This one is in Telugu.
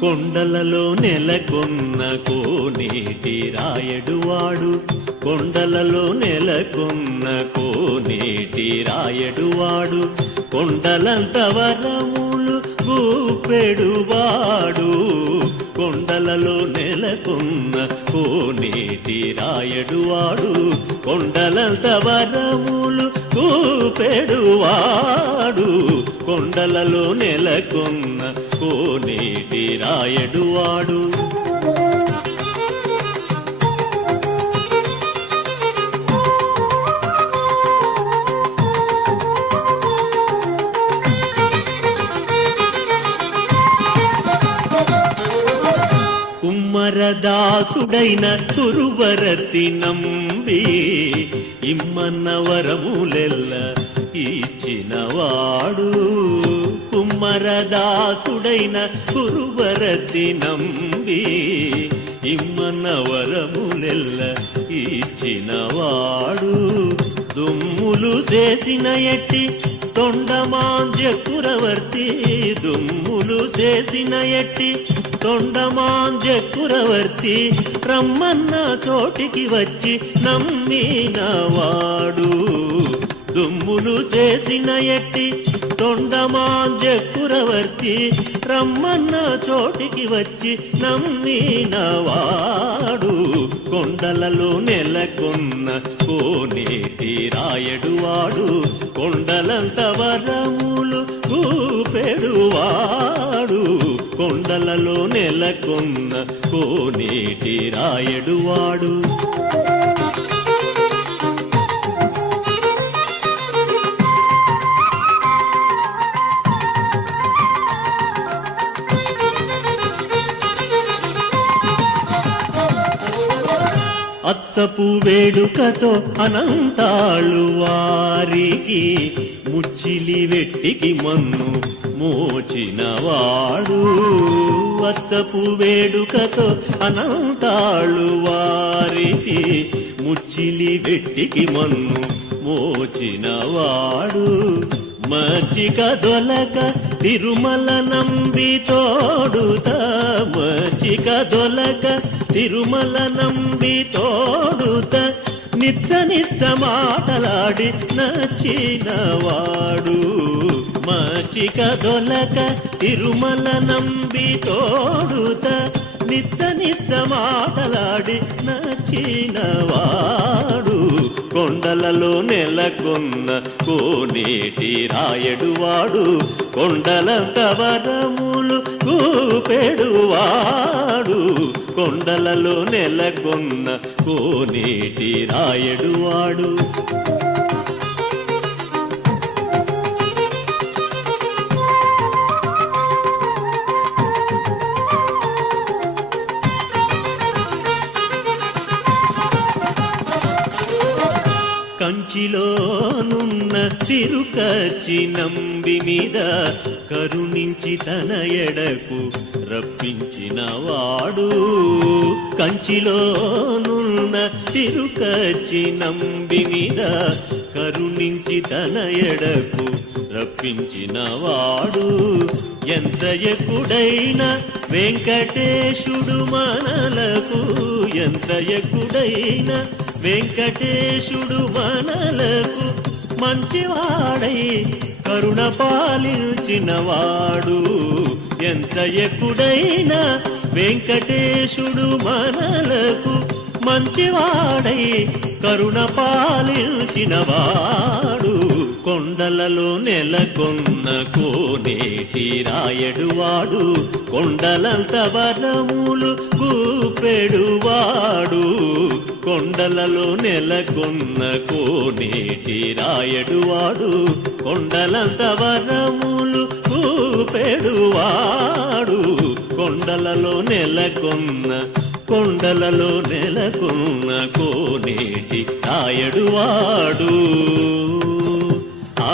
కొండలలో నెలకొన్న కోనేటి రాయడువాడు, కొండలలో నెలకొన్న కోనేటి రాయడువాడు, కొండలంత వరములు గూపెడువాడు, కొండలలో నెలకొన్న కోనేటి రాయడువాడు, కొండలంత వరములు గూపెడువాడు, కొండలలో నెలకొన్న కోనేటి రాయడువాడు. కుమ్మరదాసుడైన కురువరతి నంబి ఇమ్మన్న వరములెల్ల ఇచ్చినవాడు, కుమ్మరదాసుడైన కురువరతి నంబి ఇమ్మన్న వరములెల్ల ఇచ్చినవాడు, దుమ్ములు చేసిన ఎట్టి తొండమాంజ కురవర్తి, దుమ్ములు చేసిన ఎట్టి తొండమాంజ కురవర్తి, రమ్మన్న చోటికి వచ్చి నమ్మినవాడు, దుమ్ములు చేసిన ఎట్టి తొండమాంజ కురవర్తి, రమ్మన్న చోటికి వచ్చి నమ్మినవాడు, కొండలలో నెలకొన్న కోనేటి రాయడువాడు, కొండలంత వరములు గూపెడువాడు, కొండలలో నెలకొన్న కోనేటి రాయడువాడు. అచ్చపు వేడుకతో అనంతాళు వారికి ముచ్చిలి వెట్టికి మన్ను మోచినవాడు, అచ్చపు వేడుకతో అనంతాళు వారికి ముచ్చిలి వెట్టికి మన్ను మోచినవాడు, మచ్చిక దొలక తిరుమల నంబి తోడుత, మచ్చిక దొలక తిరుమల నంబి తోడుత, నిత్య నిత్య మాటలాడి నచ్చినవాడు, మచ్చిక దొలక తిరుమల నంబి తోడుత, నిత్య నిత్య మాటలాడి నచ్చినవాడు, కొండలలో నెలకొన్న కోనేటి రాయడువాడు, కొండలంత వరములు గూపెడువాడు, కొండలలో నెలకొన్న కోనేటి రాయడువాడు. కంచిలోనున్న తిరుకచ్చి నంబి మీద కరుణించి తన ఎడకు రప్పించినవాడు, కంచిలోనున్న తిరుకచ్చి నంబి మీద కరుణించి తన ఎడకు రప్పించినవాడు, ఎంత ఎక్కుడైన వెంకటేశుడు మనలకు, ఎంత ఎక్కుడైన వెంకటేశుడు మనలకు, మంచివాడై కరుణ పాలించినవాడు, ఎంత ఎక్కుడైన వెంకటేశుడు మనలకు, మంచివాడై కరుణ పాలించినవాడు, కొండలలో నెలకొన్న కోనేటి రాయడువాడు, కొండలంత వరములు గూపెడువాడు, కొండలలో నెలకొన్న కోనేటి రాయడువాడు, కొండలంత వరములు గూపెడువాడు, కొండలలో నెలకొన్న కోనేటి రాయడువాడు. ఆ